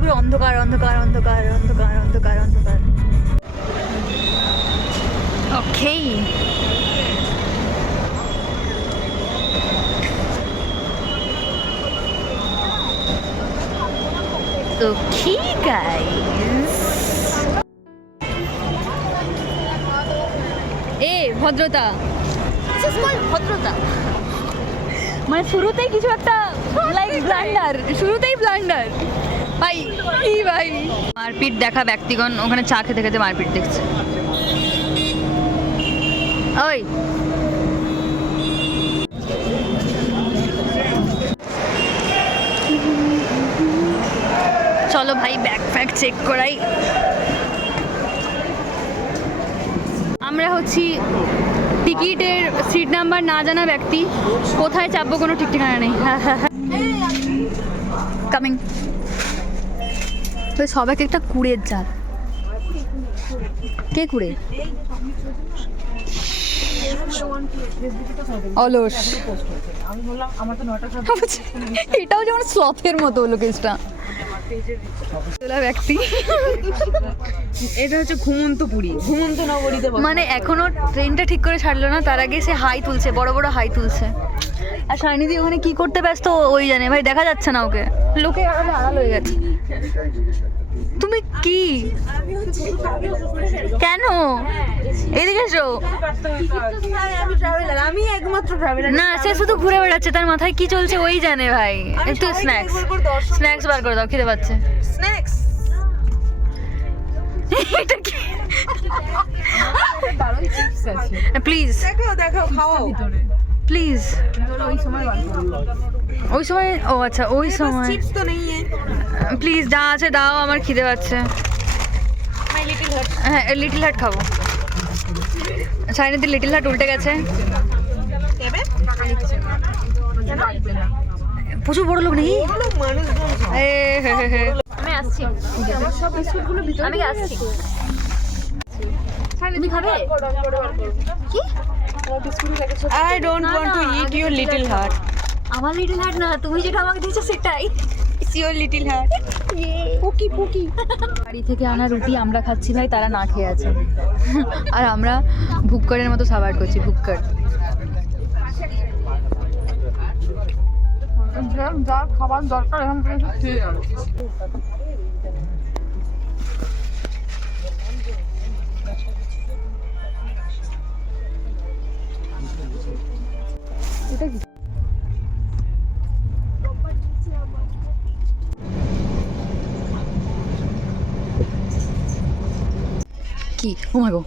পুরো অন্ধকার অন্ধকার অন্ধকার অন্ধকার অন্ধকার অন্ধকার। ওকে Okay guys. ভদ্রতা, ভদ্রতা মানে শুরুতেই কিছু একটা লাইক ব্লান্ডার, শুরুতেই ব্লান্ডার ভাই। কি ভাই মারপিট দেখা ব্যক্তিগণ ওখানে চা খেতে খেতে মারপিট দেখছে। ওই চলো ভাই ব্যাগ ফ্যাগ চেক করাই। আমরা হচ্ছি টিকিটের সিট নাম্বার না জানা ব্যক্তি, কোথায় চাপবো কোনো ঠিক ঠিকানা নেই। কামিং তো সব এক একটা কুড়ের জাল। কে কুড়ে? অলস। এটাও যেমন স্লথের মতো হলো কেসটা। ব্যক্তি এটা হচ্ছে ঘুমন্ত পুরী, ঘুমন্ত নগরীতে মানে এখনো ট্রেনটা ঠিক করে ছাড়লো না, তার আগে সে হাই তুলছে, বড় বড় হাই তুলছে। আর শাইনিদি ওখানে কি করতে ব্যস্ত ওই জানে ভাই, দেখা যাচ্ছে না ওকে, লোকে আড়াল হয়ে গেছে। তুমি কি কেন এদিকে এসো? আমি একমাত্র ট্রাভেলার না, সে শুধু ঘুরে বেড়াচ্ছে, তার মাথায় কি চলছে ওই জানে ভাই। একটু স্ন্যাক্স স্ন্যাক্স বার করে দাও, খিদে পাচ্ছে। স্ন্যাক্স এটা কি? দারুণ চিপস আছে, প্লিজ দেখাও দেখাও, খাওয়াও প্লিজ। ওই সময় ওই সময়, ও আচ্ছা ওই সময় চিপস তো নেই। প্লিজ যা আছে দাও, আমার খিদে পাচ্ছে। হ্যাঁ লিটল হার্ট খাবো। শাইনিদি লিটল হার্ট উল্টে গেছে, প্রচুর বড় লোক নাকি? আমি আসছি, আমি আসছি। তুমি খাবে কি? I don't want to eat your little heart. আমার লিটল হার্ট না, তুমি যেটা আমাকে দিয়েছো সেটাই। It's your little heart. পুকি পুকি। বাড়ি থেকে আনা রুটি আমরা খাচ্ছি ভাই, তারা না খেয়ে আছে। আর আমরা ভুক্করের মতো সাবার করছি, ভুক্কর। যা খাবার দরকার এখন থেকে খেয়ে যাবে। এটা কি? কি? ও মাই গড,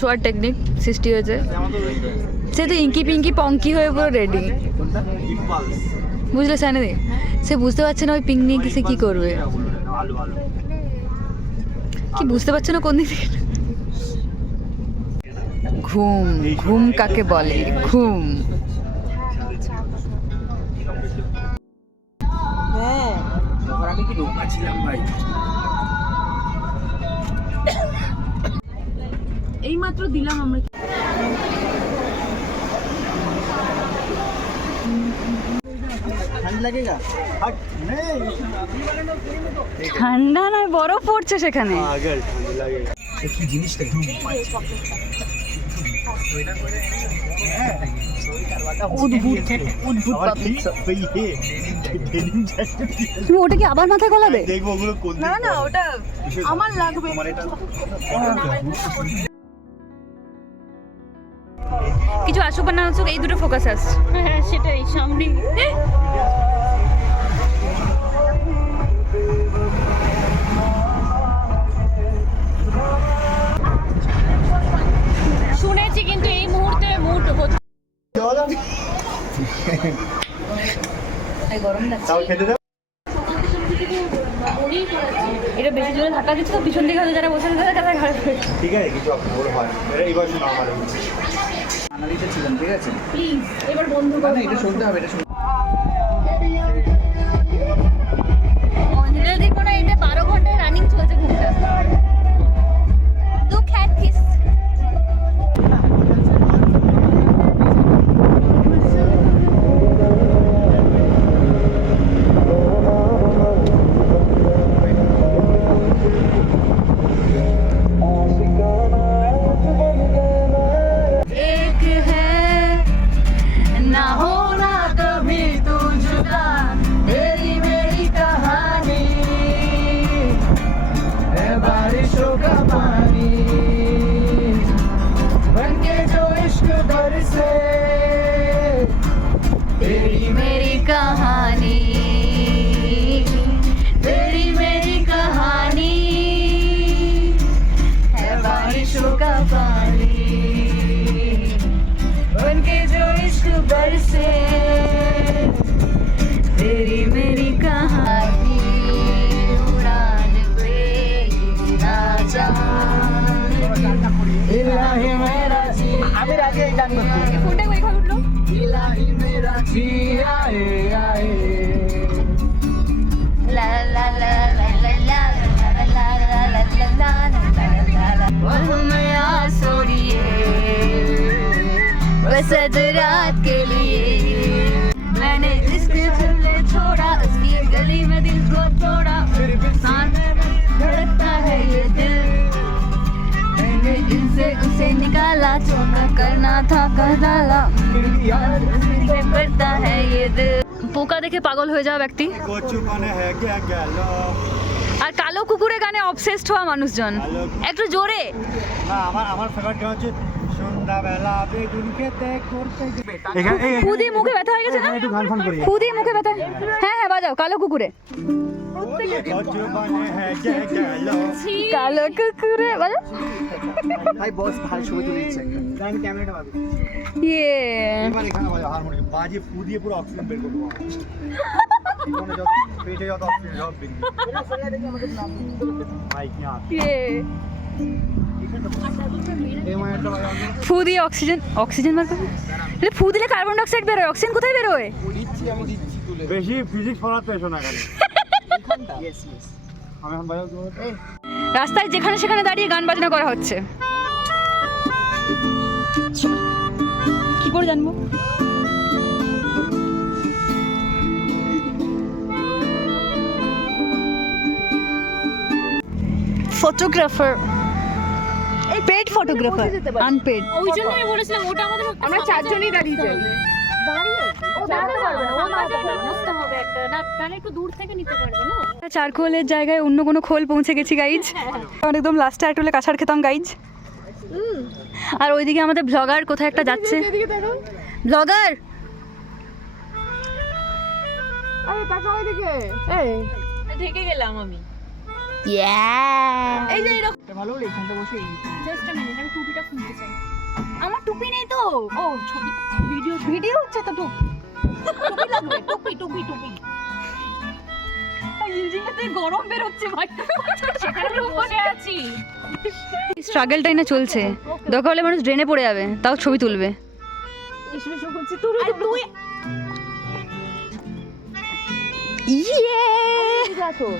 শোয়ার টেকনিক সৃষ্টি হয়েছে। সে তো ইঙ্কি পিঙ্কি পঙ্কি হয়ে পুরো রেডি, বুঝলে শাইনিদি? সে বুঝতে পারছে না ওই পিঙ্ক নিয়ে সে কি করবে, কি বুঝতে পারছে না কোন দিক থেকে। ঘুম, ঘুম কাকে বলে? ঘুম। হ্যাঁ আমি কি ডোকা ছিলাম ভাই। এই মাত্র দিলাম আমরা। ঠান্ডা নয়, বরফ পড়ছে সেখানে। কি জিনিসটা অদ্ভুত অদ্ভুত। তুমি ওটা কি আবার মাথায় গলাবে? দেখবো ওগুলো কোন না না, ওটা আমার লাগবে। কিছু আসুক বা না আসুক, এই দুটো ফোকাস আসছে। হ্যাঁ সেটাই সামনে। শুনেছি কিন্তু এই মুহূর্তে মুড হচ্ছে গরম লাগছে। এটা বেশি জোরে ধাক্কা দিচ্ছে তো, পিছন দিকে হয়তো যারা বসে আছে তারা ঘরে। ঠিক আছে, কিছু আপনার হয় এটা এই বয়সে নরমাল হচ্ছে। আনালিতে ছিলাম, ঠিক আছে প্লিজ এবার বন্ধু না এটা শুনতে হবে, এটা শুনতে অঞ্জলি দেখো না, এটা 12 ঘন্টায় রানিং চলছে ঘুমটা। দুঃখ হ্যাঁ কিস ফোনটা একবার এখানে উঠলো। লা লা লা লা লা লা লা লা লা লা লা ला और हमें आसोड़िए बस आज रात के लिए मैंने जिसके चले छोड़ा उसकी गली में दिल को तोड़ा सांस धड़कता है ये दिल मैंने इनसे उसे निकाला जो न करना था कर डाला उसे करता है ये दिल পোকা দেখে পাগল হয়ে যাওয়া ব্যক্তি কচু মানে হ্যাঁ গিয়া গেল আর কালো কুকুরের গানে অবসেসড হওয়া মানুষজন একটু জোরে না আমার ফেভারিট গান হচ্ছে সন্ধ্যাবেলা বেগুন খেতে করতে এখানে খুদি মুখে ব্যথা হয়ে গেছে না একটু গান ফান করি খুদি মুখে ব্যথা হ্যাঁ হ্যাঁ বাজাও কালো কুকুরে কচু মানে হ্যাঁ গিয়া গেল কালো কুকুরে বাজাও ভাই বস ভাই ছবি তুলে দিচ্ছে গান ক্যামেরাটা বাজে ইয়ে এবার এখানে বাজে হারমোনিয়াম বাজে ফু দিয়ে পুরো অক্সিজেন বের করবো মনে যত পেটে যত অক্সিজেন সব বের ভাই কি আর ইয়ে এই মাইটা বাজে ফু দিয়ে অক্সিজেন বার করবে তাহলে ফু দিলে কার্বন ডাই অক্সাইড বেরোয় অক্সিজেন কোথায় বেরোয় বেশি ফিজিক্স পড়াতে এসো না কেন আমি এখন বাজাও তো রাস্তায় যেখানে সেখানে দাঁড়িয়ে গান বাজনা করা হচ্ছে কি করে জানবো ফটোগ্রাফার পেড ফটোগ্রাফার আনপেড ওই জন্যই বলেছিলাম ওটা আমাদের আমরা চারজনই দাঁড়িয়ে যাই। বসতে হবে একটা না তাহলে একটু দূর থেকে নিতে পারবে না চারকোলের জায়গায় অন্য কোনো খোল পৌঁছে গেছি গাইজ একদম লাস্টে একটু কাঁসার খেতাম গাইজ আর ওইদিকে আমাদের ব্লগার কোথায় একটা যাচ্ছে ব্লগার ঢেকে গেলাম আমি এই যে ভালো হলো এখানটা বসে জাস্ট মিনিট আমি টুপিটা খুলতে চাই আমার টুপি নেই তো ও ছবি ভিডিও হচ্ছে তো টুপি লাগবে টুপি ইঞ্জিনটাতে গরম বের হচ্ছে ভাই সেখানে আমি বসে আছি স্ট্রাগলটাই না চলছে দরকার হলে মানুষ ড্রেনে পড়ে যাবে তাও ছবি তুলবে এসে করছি তুই ইয়ে দেখো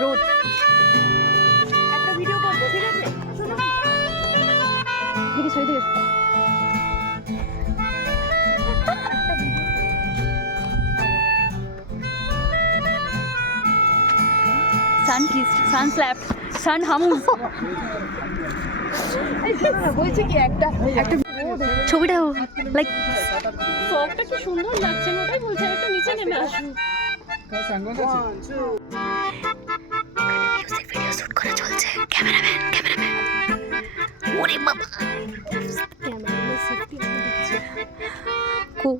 রোদ একটা ভিডিও করবো ঠিক আছে শোনো দেখি ছবি দেখে সান কিস সান স্ল্যাপ সান হামুস বলছি কি একটা ছবিটা লাইক ফগটা কি সুন্দর লাগছে না ওটাই বলছি একটু নিচে নেমে আসুন মিউজিক ভিডিও শুট করা চলছে ক্যামেরাম্যান ওরে বাবা camera safety co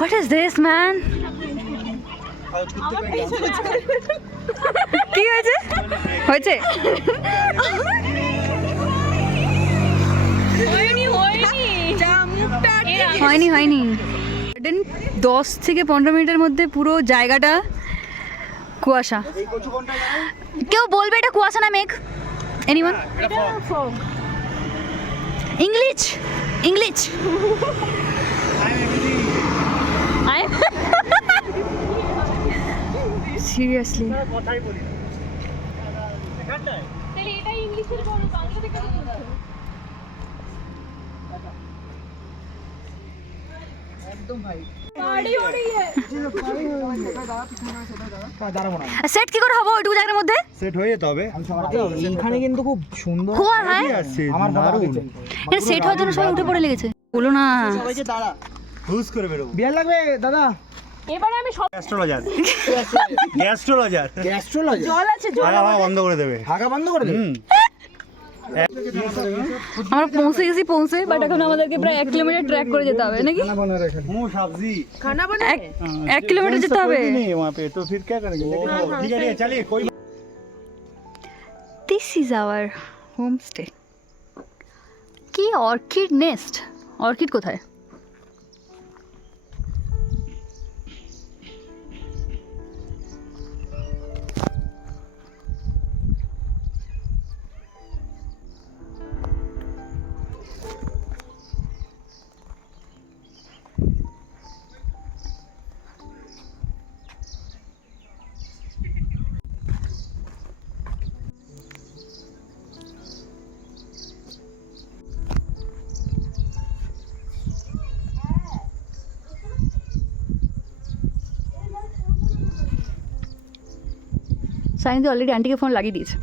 What is this, man? কি হয়েছে হয়েছে হয়নি যা মুখটা এর আগে হয়নি 10 থেকে 15 মিনিটের মধ্যে পুরো জায়গাটা কুয়াশা। এই কচু কোনটা জানো? কেউ বলবে এটা কুয়াশা না মেঘ? এনিওয়ান? এটা ফগ। ইংলিশ সিরিয়াসলি কথাই বলি না। এখানটায় তাহলে এটা ইংলিশের বলো, বাংলা থেকে বলছো। একদম ভাই गाड़ी हो रही है। দাঁড়াবো না। সেট কি করে হবে ওইটুকু জায়গার মধ্যে? সেট হয়ে যেতে হবে। এইখানে কিন্তু খুব সুন্দর খুব হ্যাঁ আসছে আমার দারুণ। এটা সেট হওয়ার জন্য সবাই উঠে পড়ে লেগেছে। বলো না সবাইকে দাঁড়া হুস করে বেরোবো। বিয়ার লাগবে দাদা এবারে আমি সব গ্যাস্ট্রোলজার গ্যাস্ট্রোলজি জল আছে, জল হাওয়া বন্ধ করে দেবে। হাগা বন্ধ করে দে আমরা পৌঁছে গেছি বাট এখন আমাদেরকে প্রায় 1 কিলোমিটার ট্র্যাক করে যেতে হবে নাকি? হুঁ सब्जी। खाना बना है। 1 কিলোমিটার যেতে হবে। नहीं वहाँ पे तो फिर क्या करेंगे? ठीक है चलिए कोई দিস ইজ আওয়ার হোমস্টে। কি অর্কিড নেস্ট? অর্কিড কোথায়? সাইন্স অলরেডি আন্টিকে ফোন লাগিয়ে দিয়েছে।